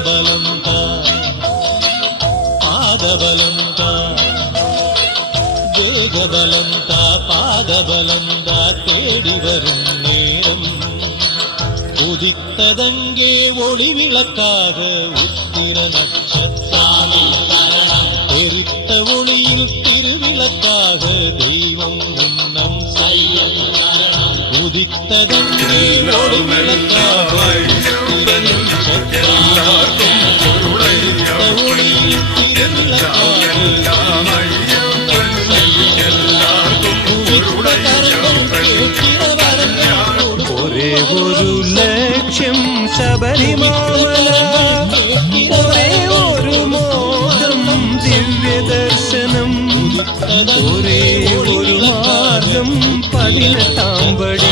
தேகபலம் பாதபலம் தேகபலம் பாதபலம் தேடி வரும் நேரம் உதித்ததங்கே ஒளி விளக்காக உத்திர நட்சத்திரம் தெரித்த ஒளியில் திருவிளக்காக தெய்வம் உன்னம் உதித்ததங்கே ஒளி விளக்காக உத்திர நட்சத்திரம் தெரித்த ஒளியில் திருவிளக்காக ஒரே ஒரு லட்சியம் சபரிமல ஒரே ஒரு மோகம் திவ்ய தர்சனம் ஒரே ஒரு மார்க்கம் 18ஆம் படி